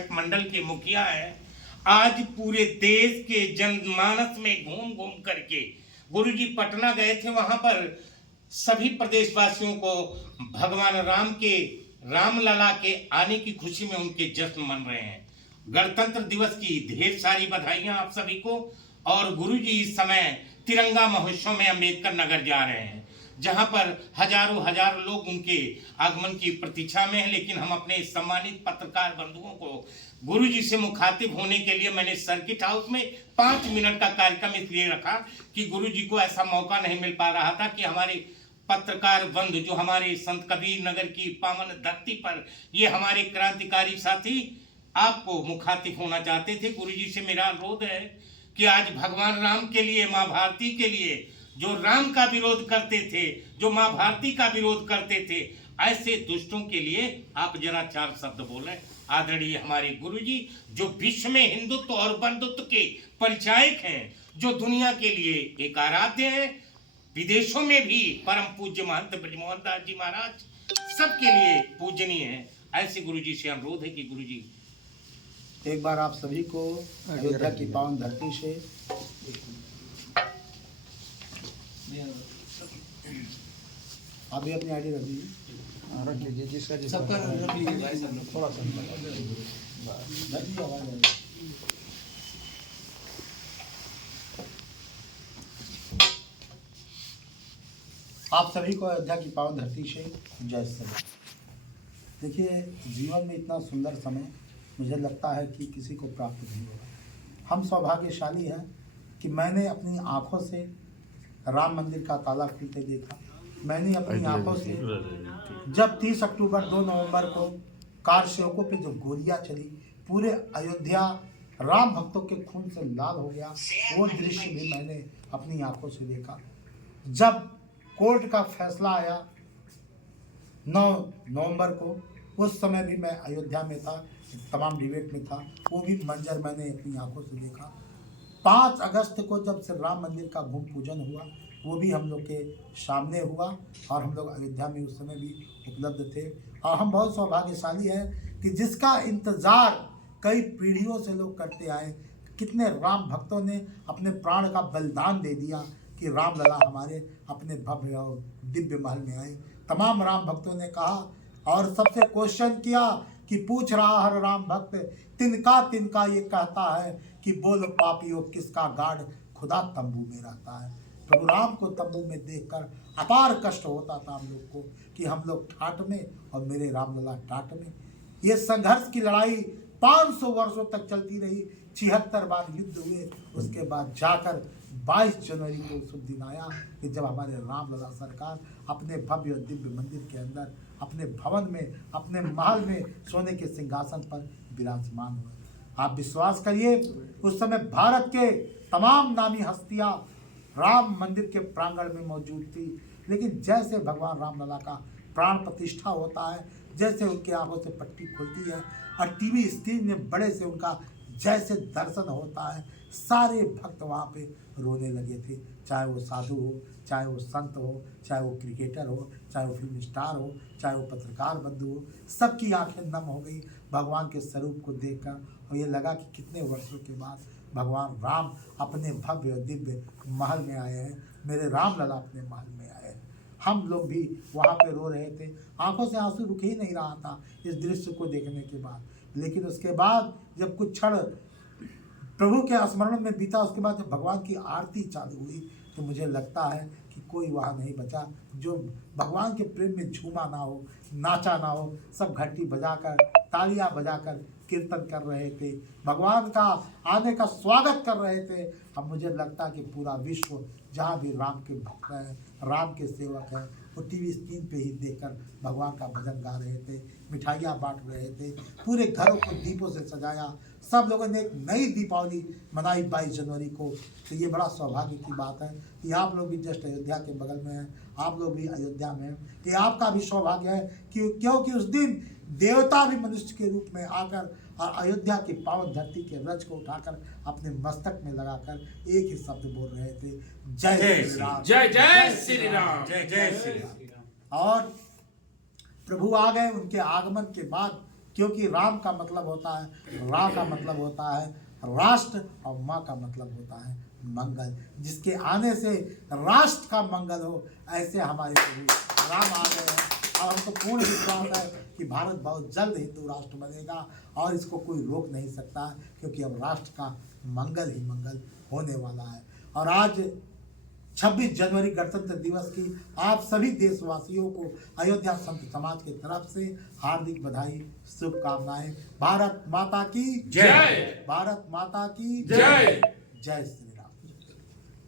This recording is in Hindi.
मंडल के मुखिया हैं, आज पूरे देश के जनमानस में घूम घूम करके गुरुजी पटना गए थे। वहां पर सभी प्रदेशवासियों को भगवान राम के रामलला के आने की खुशी में उनके जश्न मन रहे हैं। गणतंत्र दिवस की ढेर सारी बधाइयां आप सभी को। और गुरुजी इस समय तिरंगा महोत्सव में अम्बेडकर नगर जा रहे हैं, जहां पर हजारों लोग उनके आगमन की प्रतीक्षा में हैं। लेकिन हम अपने सम्मानित पत्रकार बंधुओं को गुरुजी से मुखातिब होने के लिए मैंने सर्किट हाउस में 5 मिनट का कार्यक्रम इसलिए रखा कि गुरुजी को ऐसा मौका नहीं मिल पा रहा था कि हमारे पत्रकार बंधु जो हमारे संत कबीर नगर की पावन धरती पर ये हमारे क्रांतिकारी साथी आपको मुखातिब होना चाहते थे। गुरुजी से मेरा अनुरोध है कि आज भगवान राम के लिए, माँ भारती के लिए, जो राम का विरोध करते थे, जो माँ भारती का विरोध करते थे, ऐसे दुष्टों के लिए आप जरा 4 शब्द बोलें। आदरणीय हमारे गुरुजी जो विश्व में हिंदुत्व और बंधुत्व के परिचायक हैं, जो दुनिया के लिए एक आराध्य हैं, विदेशों में भी परम पूज्य महंत ब्रजमोहन दास जी महाराज सबके लिए पूजनीय हैं। ऐसे गुरुजी से अनुरोध है कि गुरुजी एक बार आप सभी को अयोध्या की पावन धरती से आप भी अपनी आईडी रख लीजिए, जिसका थोड़ा सा आप सभी को अयोध्या की पावन धरती से जय श्री। देखिए, जीवन में इतना सुंदर समय मुझे लगता है कि किसी को प्राप्त नहीं होगा। हम सौभाग्यशाली हैं कि मैंने अपनी आंखों से राम मंदिर का ताला खुलते देखा। मैंने अपनी आंखों से जब 30 अक्टूबर 2 नवंबर को कार सेवकों पे जो गोलियां चली, पूरे अयोध्या राम भक्तों के खून से लाल हो गया, वो दृश्य भी मैंने अपनी आंखों से देखा। जब कोर्ट का फैसला आया 9 नवंबर को, उस समय भी मैं अयोध्या में था, तमाम डिबेट में था, वो भी मंजर मैंने अपनी आंखों से देखा। 5 अगस्त को जब श्री राम मंदिर का भूमि पूजन हुआ, वो भी हम लोग के सामने हुआ और हम लोग अयोध्या में उस समय भी उपलब्ध थे। और हम बहुत सौभाग्यशाली हैं कि जिसका इंतज़ार कई पीढ़ियों से लोग करते आए, कितने राम भक्तों ने अपने प्राण का बलिदान दे दिया कि रामलला हमारे अपने भव्य और दिव्य महल में आए। तमाम राम भक्तों ने कहा और सबसे क्वेश्चन किया कि पूछ रहा हर राम भक्त तिनका तिनका ये कहता है कि बोल पापियों किसका गार्ड खुदा तंबू में रहता है। प्रभु राम को तंबू में देखकर अपार कष्ट होता था हम लोग को कि हम लोग ठाट में और मेरे रामलला टाट में। ये संघर्ष की लड़ाई 500 वर्षों तक चलती रही, 76 बार युद्ध हुए। उसके बाद जाकर 22 जनवरी को शुभ दिन आया कि जब हमारे रामलला सरकार अपने भव्य और दिव्य मंदिर के अंदर, अपने भवन में, अपने महल में सोने के सिंहासन पर विराजमान हुए। आप विश्वास करिए, उस समय भारत के तमाम नामी हस्तियां राम मंदिर के प्रांगण में मौजूद थी। लेकिन जैसे भगवान रामलला का प्राण प्रतिष्ठा होता है, जैसे उनके आंखों से पट्टी खुलती है और टीवी स्क्रीन में बड़े से उनका जैसे दर्शन होता है, सारे भक्त वहाँ पे रोने लगे थे। चाहे वो साधु हो, चाहे वो संत हो, चाहे वो क्रिकेटर हो, चाहे वो फिल्म स्टार हो, चाहे वो पत्रकार बंधु हो, सबकी आंखें नम हो गई भगवान के स्वरूप को देखकर। और ये लगा कि कितने वर्षों के बाद भगवान राम अपने भव्य और दिव्य महल में आए हैं, मेरे रामलला अपने महल में आए हैं। हम लोग भी वहाँ पे रो रहे थे, आंखों से आंसू रुक ही नहीं रहा था इस दृश्य को देखने के बाद। लेकिन उसके बाद जब कुछ क्षण प्रभु के स्मरण में बीता, उसके बाद जब भगवान की आरती चालू हुई, तो मुझे लगता है कि कोई वहाँ नहीं बचा जो भगवान के प्रेम में झूमा ना हो, नाचा ना हो। सब घंटी बजाकर, तालियां बजाकर कीर्तन कर रहे थे, भगवान का आने का स्वागत कर रहे थे। अब मुझे लगता है कि पूरा विश्व जहाँ भी राम के भक्त हैं, राम के सेवक हैं, वो टीवी स्क्रीन पे ही देखकर भगवान का भजन गा रहे थे, मिठाइयाँ बांट रहे थे, पूरे घरों को दीपों से सजाया। सब लोगों ने एक नई दीपावली मनाई 22 जनवरी को। तो ये बड़ा सौभाग्य की बात है कि आप लोग भी जस्ट अयोध्या के बगल में हैं, आप लोग भी अयोध्या में हैं। ये आपका भी सौभाग्य है कि क्योंकि उस दिन देवता भी मनुष्य के रूप में आकर और अयोध्या की पावन धरती के रज को उठाकर अपने मस्तक में लगाकर एक ही शब्द बोल रहे थे, जय श्री राम, जय जय श्री राम, जय जय श्री राम। और प्रभु आ गए। उनके आगमन के बाद क्योंकि राम का मतलब होता है, रा का मतलब होता है राष्ट्र, और माँ का मतलब होता है मंगल। जिसके आने से राष्ट्र का मंगल हो, ऐसे हमारे प्रभु राम आ गए हैं। और हमको पूर्ण विश्वास है कि भारत बहुत जल्द हिंदू राष्ट्र बनेगा और इसको कोई रोक नहीं सकता, क्योंकि अब राष्ट्र का मंगल ही मंगल होने वाला है। और आज 26 जनवरी गणतंत्र दिवस की आप सभी देशवासियों को अयोध्या संत समाज की तरफ से हार्दिक बधाई, शुभकामनाएं। भारत माता की जय। भारत माता की जय। जय श्री